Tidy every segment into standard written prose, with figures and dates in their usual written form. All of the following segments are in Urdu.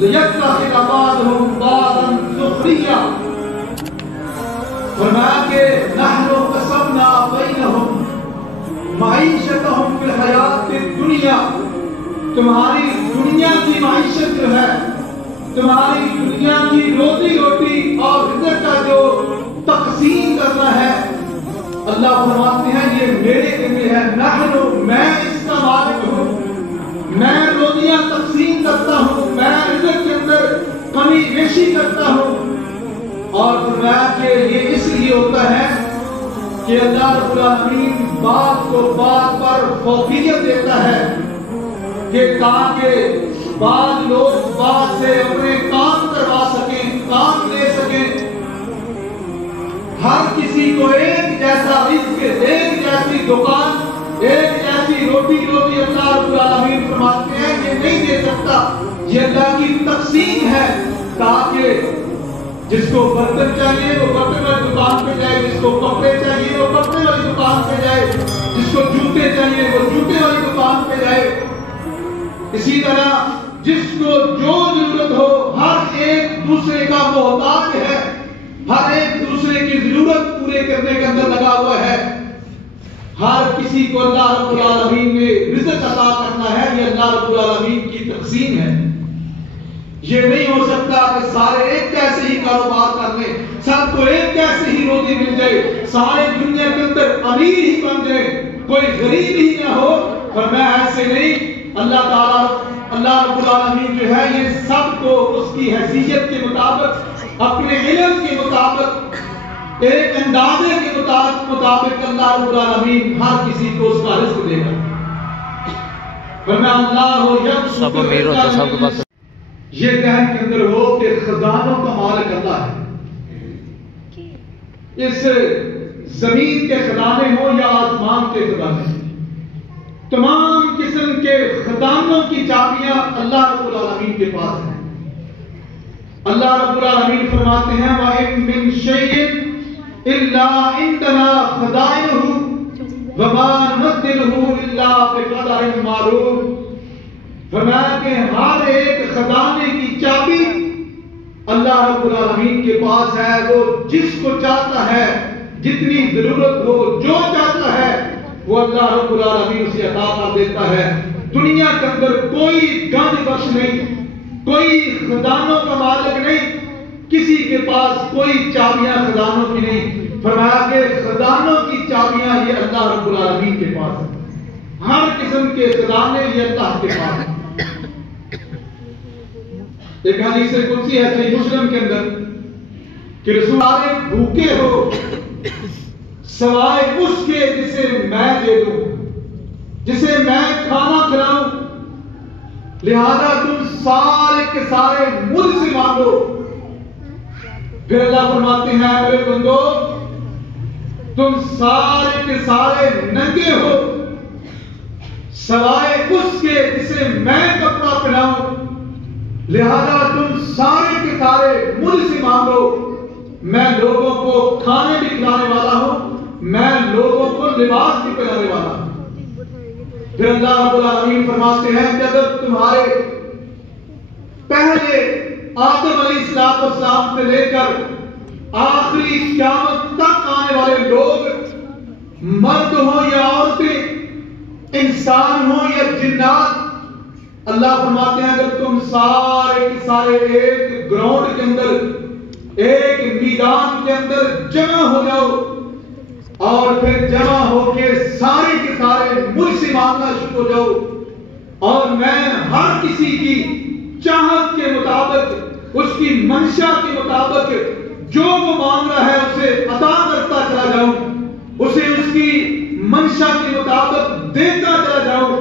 لِيَتَّخِذَ بَعْضُهُم بَعْضًا سُخْرِيًّا، فرمایا کہ نحن قسمنا بینہم معیشتہم فی الحیات الدنیا، تمہاری دنیا کی معیشت جو ہے، تمہاری دنیا کی روزی روٹی اور رزق کا جو تقسیم کرنا ہے، اللہ فرماتے ہیں یہ میرے ذمہ ہے۔ نحن، میں اس کا مالک ہوں، میں روزیاں تقسیم کرتا ہوں، میں رزق کے اندر کمی بیشی کرتا ہوں۔ اور فرمایا کہ یہ اس لیے ہوتا ہے کہ اللہ رب العالمین بات کو بات پر فوقیت دیتا ہے کہ تاکہ بعض لوگ بعض سے اپنے کام کروا سکیں، کام لے سکیں۔ ہر کسی کو ایک جیسا رزق، ایک جیسی دکان، ایک جیسی روٹی اللہ رب العالمین فرماتے ہیں یہ نہیں دے سکتا، یہ اللہ کی تقسیم ہے تاکہ جس کو برتن چاہیے وہ برتن والی دکان پہ جائے، جس کو کپڑے چاہیے وہ کپڑے والی دکان پہ جائے، جس کو جوتے چاہیے وہ جوتے والی دکان پہ جائے۔ اسی طرح جس کو جو ضرورت ہو، ہر ایک دوسرے کا محتاج ہے، ہر ایک دوسرے کی ضرورت پورے کرنے کے اندر لگا ہوا ہے۔ ہر کسی کو اللہ رب العالمین نے رزق عطا کرنا ہے، یہ اللہ رب العالمین کی تقسیم ہے۔ یہ نہیں ہو سکتا کہ سارے ایک جیسے ہی کاروبار کر لیں، سب کو ایک جیسے ہی روزی مل جائے، سارے دنیا کے اندر امیر ہی بن جائے، کوئی غریب ہی نہ ہو۔ فرمایا ایسے نہیں، اللہ تعالیٰ اللہ رب العالمین جو ہے یہ سب کو اس کی حیثیت کے مطابق، اپنے علم کے مطابق، ایک اندازے کے مطابق اللہ رب العالمین ہر کسی کو اس کا رزق دے گا۔ فرمایا اللہ سب امیر ہوتا سب کے پاس یہ ذہن کے اندر ہو کہ خزانوں کا مالک اللہ ہے۔ اس زمین کے خزانے ہوں یا آسمان کے خزانے، تمام قسم کے خزانوں کی چابیاں اللہ رب العالمین کے پاس ہیں۔ اللہ رب العالمین فرماتے ہیں وَإِن مِّن شَيْءٍ إِلَّا عِندَنَا خَزَائِنُهُ وَمَا نُنَزِّلُهُ إِلَّا بِقَدَرٍ مَّعْلُومٍ۔ فرمایا کہ ہر ایک خزانے کی چابی اللہ رب العالمین کے پاس ہے، وہ جس کو چاہتا ہے، جتنی ضرورت ہو، جو چاہتا ہے وہ اللہ رب العالمین اسے عطا کر دیتا ہے۔ دنیا کے اندر کوئی گنج بخش نہیں، کوئی خزانوں کا مالک نہیں، کسی کے پاس کوئی چابیاں خزانوں کی نہیں۔ فرمایا کہ خزانوں کی چابیاں یہ اللہ رب العالمین کے پاس ہیں، ہر قسم کے خزانے یہ اللہ کے پاس ہیں۔ ایک حدیث قدسی ہے صحیح مسلم کے اندر کہ رسول اللہ بھوکے ہو سوائے اس کے جسے میں دے دوں، جسے میں کھانا کھلاؤں، لہذا تم سارے کے سارے مجھ سے مانگو۔ پھر اللہ فرماتے ہیں میرے بندو تم سارے کے سارے ننگے ہو سوائے اس کے جسے میں کپڑا پہناؤں، لہذا تم سارے کے سارے مجھ سے مانگو۔ میں لوگوں کو کھانے بھی کھلانے والا ہوں، میں لوگوں کو لباس بھی پہنانے والا ہوں۔ پھر اللہ رب العالمین فرماتے ہیں کہ اگر تمہارے پہلے آدم علیہ السلام سے لے کر آخری قیامت تک آنے والے لوگ، مرد ہوں یا عورتیں، انسان ہوں یا جنات، اللہ فرماتے ہیں اگر تم سارے کے سارے ایک گراؤنڈ کے اندر، ایک میدان کے اندر جمع ہو جاؤ اور پھر جمع ہو کے سارے کے سارے مجھ سے مانگنا شروع ہو جاؤ، اور میں ہر کسی کی چاہت کے مطابق، اس کی منشا کے مطابق جو وہ مانگ رہا ہے اسے عطا کرتا چلا جاؤں، اسے اس کی منشا کے مطابق دیتا چلا جاؤں،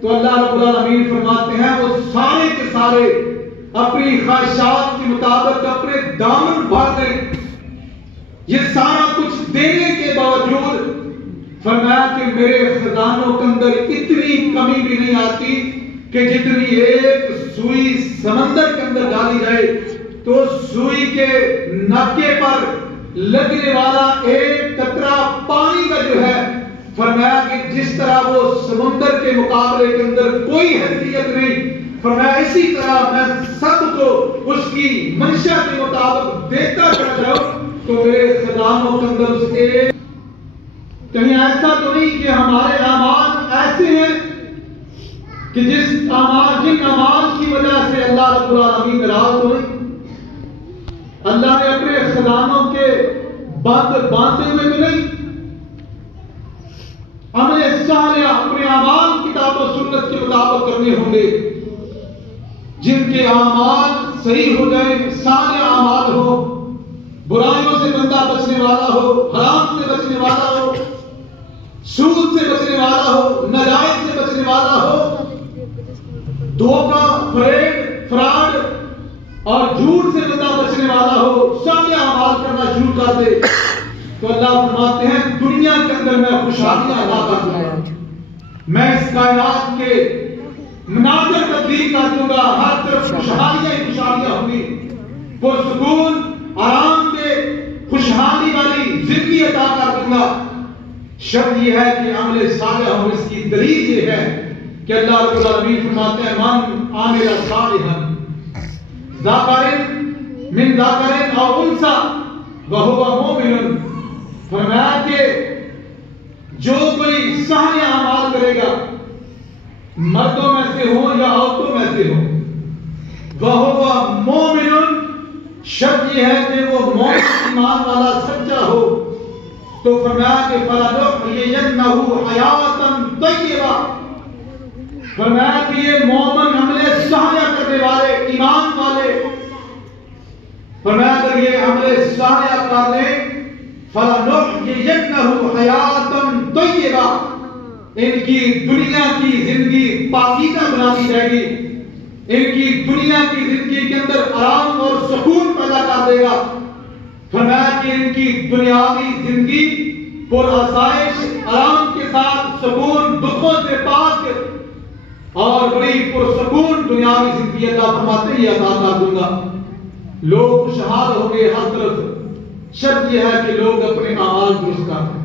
تو اللہ رب العالمین فرماتے ہیں وہ سارے کے سارے اپنی خواہشات کے مطابق اپنے دامن بھر لیں۔ یہ سارا کچھ دینے کے باوجود فرمایا کہ میرے خزانوں کے اندر اتنی کمی بھی نہیں آتی کہ جتنی ایک سوئی سمندر کے اندر ڈالی جائے تو سوئی کے ناکے پر لگنے والا ایک قطرہ پانی کا جو ہے، فرمایا کہ جس طرح وہ سمندر کے مقابلے کے اندر کوئی حیثیت نہیں، فرمایا اسی طرح میں سب کو اس کی منشا کے مطابق دیتا چلا جاؤ تو میرے خزانوں کے اندر اس کے کہیں ایسا تو نہیں کہ ہمارے اعمال ایسے ہیں کہ جن اعمال کی وجہ سے اللہ رب العالمین ناراض ہوئے. اللہ نے اپنے خزانوں کے بند باندھے ہوئے تو نہیں. عمل صالح اپنے اعمال کتاب و سنت کے مطابق کرنے ہوں گے. جن کے اعمال صحیح ہو جائیں، صالح اعمال ہو، برائیوں سے بندہ بچنے والا ہو، حرام سے بچنے والا ہو، سود سے بچنے والا ہو، ناجائز سے بچنے والا ہو، دھوکہ، فراڈ اور جھوٹ سے بندہ بچنے والا ہو، صالح اعمال کرنا شروع کر دے تو اللہ فرماتے ہیں دنیا کے اندر میں خوشحالیاں عطا کر دوں گا. میں اس کائنات کے مناظر تبدیل کر دوں گا. ہر طرف خوشحالیاں ہی خوشحالیاں ہوں گی. پرسکون، آرام دہ، خوشحالی والی زندگی عطا کر دوں گا. شرط یہ ہے کہ عمل صالح ہو. اس کی دلیل یہ ہے کہ اللہ رب العالمین فرماتے ہیں من عامل صالحا ذکر من ذکر او انثى وهو مؤمن. فرمایا کہ جو کوئی صالح اعمال کرے گا، مردوں میں سے ہو یا عورتوں میں سے ہو، وَهُوَ مُؤْمِنٌ، شرط یہ ہے کہ وہ مومن ایمان والا سچا ہو. تو فرمایا کہ فَلَنُحْيِيَنَّهُ حَيَاةً طَيِّبَةً. فرمایا کہ یہ مومن عمل صالح کرنے والے، ایمان والے، فرمایا اگر یہ عمل صالح کر لیں فَلَنُحْيِيَنَّهُ حَيَاةً طَيِّبَةً، ان کی دنیا کی زندگی پاکیزہ بنا دی جائے گی. ان کی دنیا کی زندگی کے اندر آرام اور سکون پیدا کر دے گا. فرمایا کہ ان کی دنیاوی زندگی پر آسائش، آرام کے ساتھ سکون، دکھوں سے پاک اور بڑی پرسکون دنیاوی زندگی اللہ فرماتے ہی عطا کر دوں گا. لوگ خوشحال ہوں گے ہر طرف. شرط یہ ہے کہ لوگ اپنے اعمال درست کر دیں.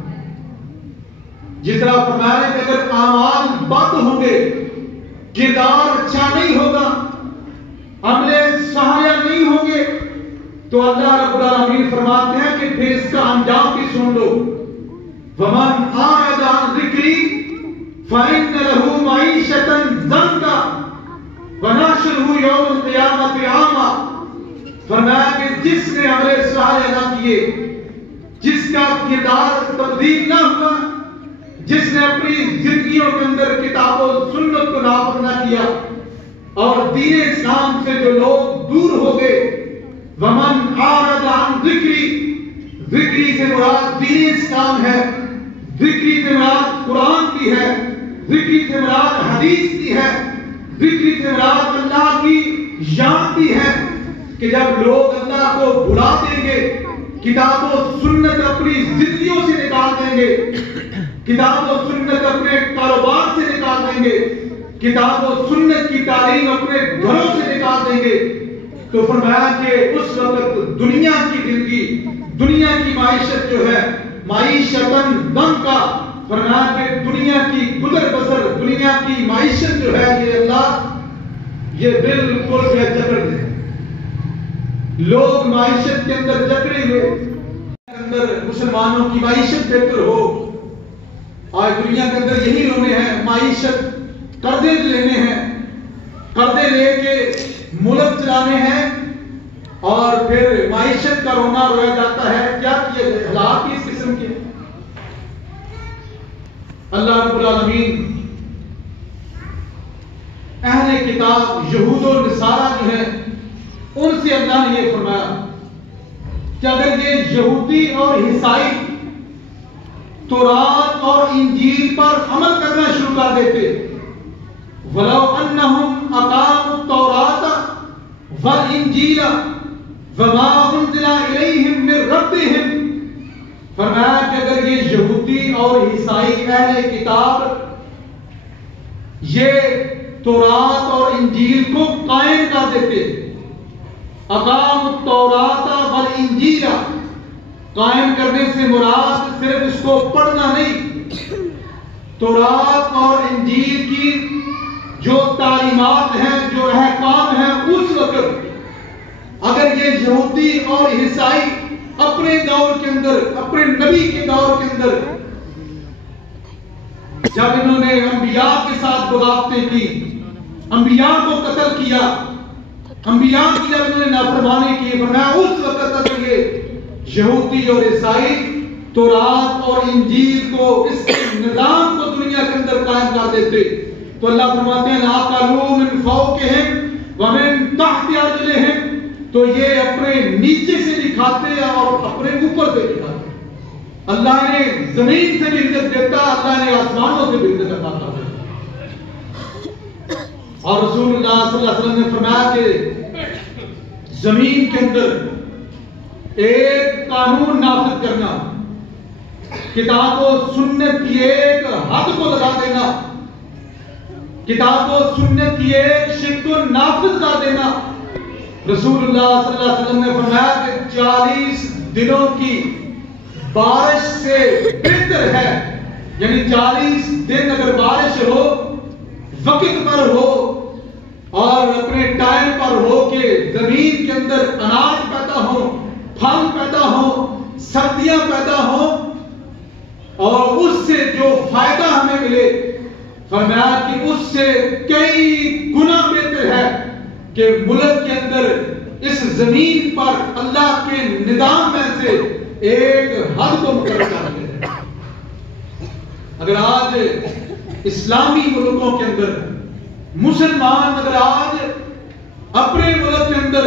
جس طرح فرمایا کہ اگر اعمال بد ہوں گے، کردار اچھا نہیں ہوگا، عمل صالح نہیں ہوں گے، تو اللہ رب العالمین فرماتے ہیں کہ پھر اس کا انجام بھی سن لو. وَمَنْ أَعْرَضَ عَنْ ذِكْرِي فَإِنَّ لَهُ مَعِيشَةً ضَنكًا وَنَحْشُرُهُ يَوْمَ الْقِيَامَةِ أَعْمَىٰ. فرمایا کہ جس نے عمل صالح نہ کیے، جس کا کردار تبدیل نہ ہوا، جس نے اپنی زندگیوں کے اندر کتاب و سنت کو نافذ نہ کیا اور دین اسلام سے جو لوگ دور ہو گئے، وَمَنْ أَعْرَضَ عَنْ ذِكْرِي، ذکری سے مراد دین اسلام ہے، ذکری سے مراد قرآن کی ہے، ذکری سے مراد حدیث کی ہے، ذکری سے مراد اللہ کی یاد کی ہے. کہ جب لوگ اللہ کو بھلا دیں گے، کتاب و سنت اپنی زندگیوں سے نکال دیں گے، کتاب و سنت اپنے کاروبار سے نکال دیں گے، کتاب و سنت کی تعلیم اپنے گھروں سے نکال دیں گے، تو فرمایا کہ اس وقت دنیا کی زندگی، دنیا کی معیشت جو ہے، معیشتاً ضنکا، فرمایا کہ دنیا کی گزر بسر، دنیا کی معیشت جو ہے یہ اللہ یہ بالکل جکڑ دے. لوگ معیشت کے اندر جکڑے ہوئے، اندر مسلمانوں کی معیشت بہتر ہو. آج دنیا کے اندر یہی رونے ہیں، معیشت، قرضے لینے ہیں، قرضے لے کے ملک چلانے ہیں اور پھر معیشت کا رونا رویا جاتا ہے. کیا کیے گئے حالات اس قسم کے. اللہ رب العالمین اہل کتاب یہود و نصارہ جو ہیں ان سے اللہ نے یہ فرمایا کہ اگر یہ یہودی اور عیسائی تورات اور انجیل پر عمل کرنا شروع کر دیتے، وَلَوْ أَنَّهُمْ أَقَامُوا التَّوْرَاةَ وَالْإِنجِيلَ وَمَا أُنزِلَ إِلَيْهِمْ مِنْ رَبِّهِمْ. فرمایا کہ اگر یہ یہودی اور عیسائی اہل کتاب یہ تورات اور انجیل کو قائم کر دیتے، اقام التوراۃ والانجیل، قائم کرنے سے مراد صرف اس کو پڑھنا نہیں، تورات اور انجیل کی جو تعلیمات ہیں، جو احکام ہیں، اس وقت یہ یہودی اور عیسائی اپنے دور کے اندر، اپنے نبی کے دور کے اندر جب انہوں نے انبیاء کے ساتھ بغاوتیں کی، انبیاء کو قتل کیا، انبیاء کی جب انہوں نے نافرمانی کی، فرمایا اس وقت تک یہ یہودی اور عیسائی تورات اور انجیل کو، اس نظام کو دنیا کے اندر قائم کر دیتے. تو اللہ فرماتے ہیں لَأَكَلُوا مِنْ فَوْقِهِمْ وَمِنْ تَحْتِ أَرْجُلِهِمْ، تو یہ اپنے نیچے سے بھی کھاتے ہیں اور اپنے اوپر سے بھی کھاتے ہیں. اللہ نے زمین سے بھی عزت دیتا، اللہ نے آسمانوں سے بھی عزت عطا کرتا. اور رسول اللہ صلی اللہ علیہ وسلم نے فرمایا کہ زمین کے اندر ایک قانون نافذ کرنا، کتاب و سنت کی ایک حد کو لگا دینا، کتاب و سنت کی ایک شکل کو نافذ کر دینا. رسول اللہ صلی اللہ علیہ وسلم نے فرمایا کہ 40 دنوں کی بارش سے بہتر ہے، یعنی 40 دن اگر بارش ہو، وقت پر ہو اور اپنے ٹائم پر ہو کہ زمین کے اندر اناج پیدا ہو، پھل پیدا ہو، سبزیاں پیدا ہو، اور اس سے جو فائدہ ہمیں ملے، فرمایا کہ اس سے کئی گنا بہتر ہے کہ ملک کے اندر اس زمین پر اللہ کے نظام میں سے ایک حد کو مقرر کر دیا. اگر آج اسلامی ملکوں کے اندر مسلمان اگر آج اپنے ملک کے اندر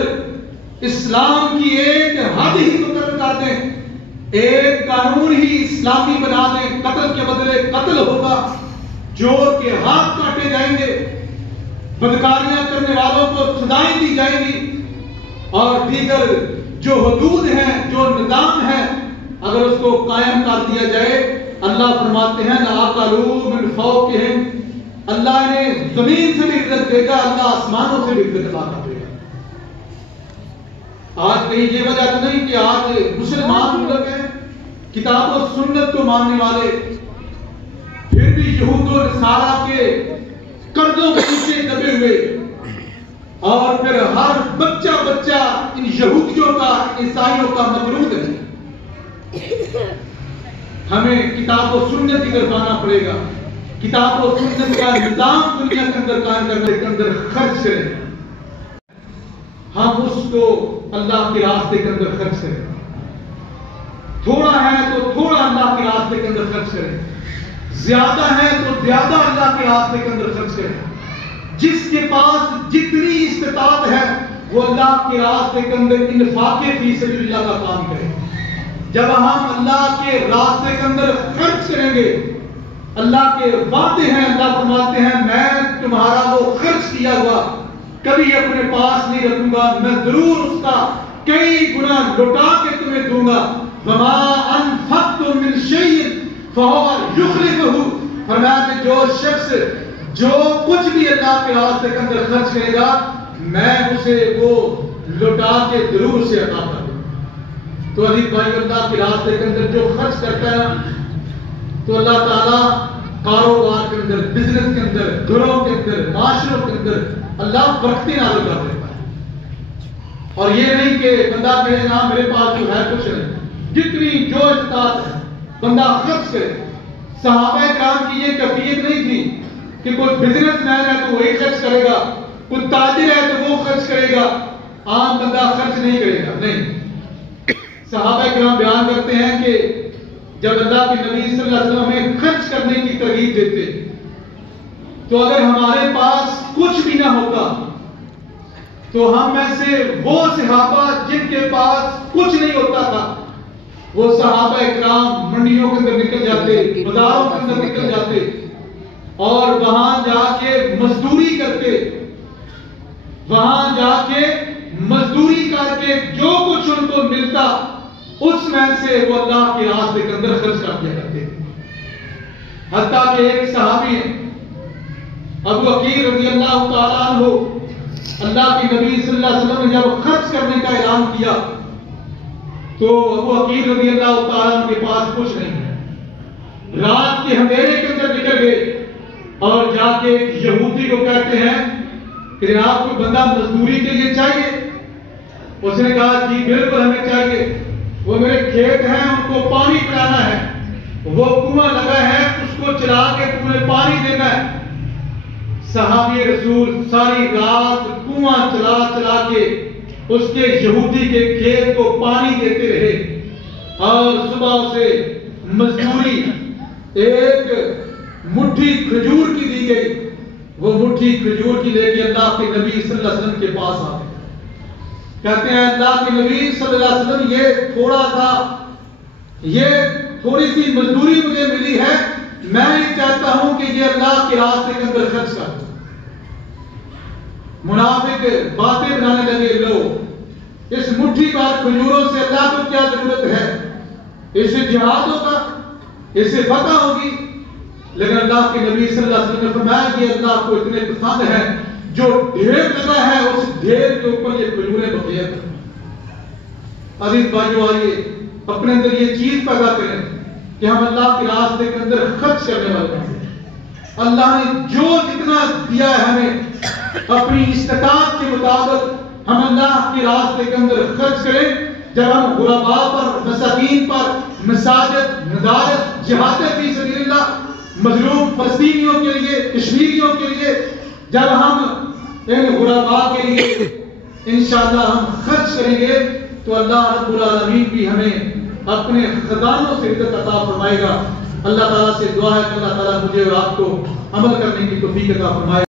اسلام کی ایک حد ہی مقرر کر دیں، ایک قانون ہی اسلامی بنا دیں، قتل کے بدلے قتل ہوگا، چور کے ہاتھ کاٹے جائیں گے، بدکاریاں کرنے والوں کو سزائیں دی جائیں گی، اور دیگر جو حدود ہیں، جو نظام ہے، اگر اس کو قائم کر دیا جائے، اللہ فرماتے ہیں لَأَكَلُوا مِنْ فَوْقِهِمْ، اللہ نے زمین سے بھی عزت دے گا، اللہ آسمانوں سے بھی عزت عطا کر دے گا. آج کہیں یہ وجہ تو نہیں کہ آج مسلمان ملک ہیں، کتاب و سنت کو ماننے والے، پھر بھی یہود و نصارہ کے قرضوں کے نیچے دبے ہوئے، اور پھر ہر بچہ بچہ ان یہودیوں کا، عیسائیوں کا مطرود ہے. ہمیں کتاب و سنت کی طرف آنا پڑے گا. کتاب و سنت کا نظام دنیا کے اندر قائم کرنے کے اندر خرچ کریں، ہم اس کو اللہ کے راستے کے اندر خرچ کریں. تھوڑا ہے تو تھوڑا اللہ کے راستے کے اندر خرچ کریں، زیادہ ہے تو زیادہ اللہ کے راستے کے اندر خرچ کریں. جس کے پاس جتنی استطاعت ہے وہ اللہ کے راستے کے اندر انفاق فی سبیل اللہ کا کام کرے. جب ہم اللہ کے راستے کے اندر خرچ کریں گے، اللہ کے وعدے ہیں، اللہ فرماتے ہیں میں تمہارا وہ خرچ کیا ہوا کبھی اپنے پاس نہیں رکھوں گا، میں ضرور اس کا کئی گنا لوٹا کے تمہیں دوں گا. وما انفقتم من شیء فهو یخلفہ، فرمایا کہ جو شخص جو کچھ بھی اللہ کے راستے کے اندر خرچ کرے گا، میں اسے وہ لوٹا کے ضرور اسے عطا کر دوں. تو عزیز بھائی، اللہ کے راستے کے اندر جو خرچ کرتا ہے تو اللہ تعالیٰ کاروبار کے اندر، بزنس کے اندر، گھروں کے اندر، معاشروں کے اندر اللہ برکتیں نازل کر دیتا ہے. اور یہ نہیں کہ بندہ کہے نا میرے پاس جو ہے کچھ نہیں، جتنی جو استطاعت ہے بندہ خرچ کرے. صحابہ کرام کی یہ کیفیت نہیں تھی کہ کوئی بزنس مین ہے تو وہی خرچ کرے گا، کوئی تاجر ہے تو وہ خرچ کرے گا، عام بندہ خرچ نہیں کرے گا. نہیں، صحابہ کرام بیان کرتے ہیں کہ جب اللہ کے نبی صلی اللہ علیہ وسلم ہمیں خرچ کرنے کی ترغیب دیتے تو اگر ہمارے پاس کچھ بھی نہ ہوتا تو ہم میں سے وہ صحابہ جن کے پاس کچھ نہیں ہوتا تھا، وہ صحابہ اکرام منڈیوں کے اندر نکل جاتے، بازاروں کے اندر نکل جاتے اور وہاں جا کے مزدوری کرتے، وہاں جا کے مزدوری کر کے جو کچھ ان کو ملتا اس میں سے وہ اللہ کے راستے کے اندر خرچ کر دیا کرتے. حتیٰ کہ ایک صحابی ہے ابو عقیل رضی اللہ تعالیٰ عنہ، اللہ کے نبی صلی اللہ علیہ وسلم نے جب خرچ کرنے کا اعلان کیا تو ابو عقیل رضی اللہ تعالیٰ عنہ کے پاس کچھ نہیں ہے. رات کے اندھیرے کے اندر نکل گئے اور جا کے یہودی کو کہتے ہیں کہ جناب کوئی بندہ مزدوری کے لیے چاہیے. اس نے کہا جی بالکل ہمیں چاہیے، وہ میرے کھیت ہیں ان کو پانی پلانا ہے، وہ کنواں لگا ہے اس کو چلا کے تمہیں پانی دینا ہے۔ صحابی رسول ساری رات کنواں چلا چلا کے اس کے یہودی کے کھیت کو پانی دیتے رہے، اور صبح سے مزدوری ایک مٹھی کھجور کی دی گئی، وہ مٹھی کھجور کی لے کے اللہ کے نبی صلی اللہ علیہ وسلم کے پاس آ گئے۔ کہتے ہیں اللہ کے نبی صلی اللہ علیہ وسلم یہ تھوڑا سا، یہ تھوڑی سی مزدوری مجھے ملی ہے، میں یہ چاہتا ہوں کہ یہ اللہ کے راستے کے اندر خرچ کر دوں۔ منافق باتیں بنانے لگے، لوگ اس مٹھی بار کھجوروں سے اللہ کو کیا ضرورت ہے، اس سے جہاد ہوگا، اس سے فتح ہوگی، لیکن اللہ کے نبی صلی اللہ علیہ وسلم نے فرمایا کہ اللہ کو اتنے پسند ہے جو ڈھیر لگا ہے اس ڈھیر کے اوپر یہ کھجوریں بقیہ کریں۔ عزیز بھائیو، آئیے اپنے اندر یہ چیز پیدا کریں کہ ہم اللہ کے راستے کے اندر خرچ کرنے والے ہیں۔ اللہ نے جو جتنا دیا ہے ہمیں اپنی استطاعت کے مطابق ہم اللہ کے راستے کے اندر خرچ کریں۔ جب ہم غرباء پر، مساکین پر، مساجد، مدارس، جہاد فی سبیل اللہ، مظلوم فلسطینیوں کے لیے، کشمیریوں کے لیے، جب ہم ان غرباء کے لیے انشاءاللہ ہم خرچ کریں گے تو اللہ رب العالمین بھی ہمیں اپنے خزانوں سے عزت عطا فرمائے گا۔ اللہ تعالیٰ سے دعا ہے کہ اللہ تعالیٰ مجھے اور آپ کو عمل کرنے کی توفیق عطا فرمائے۔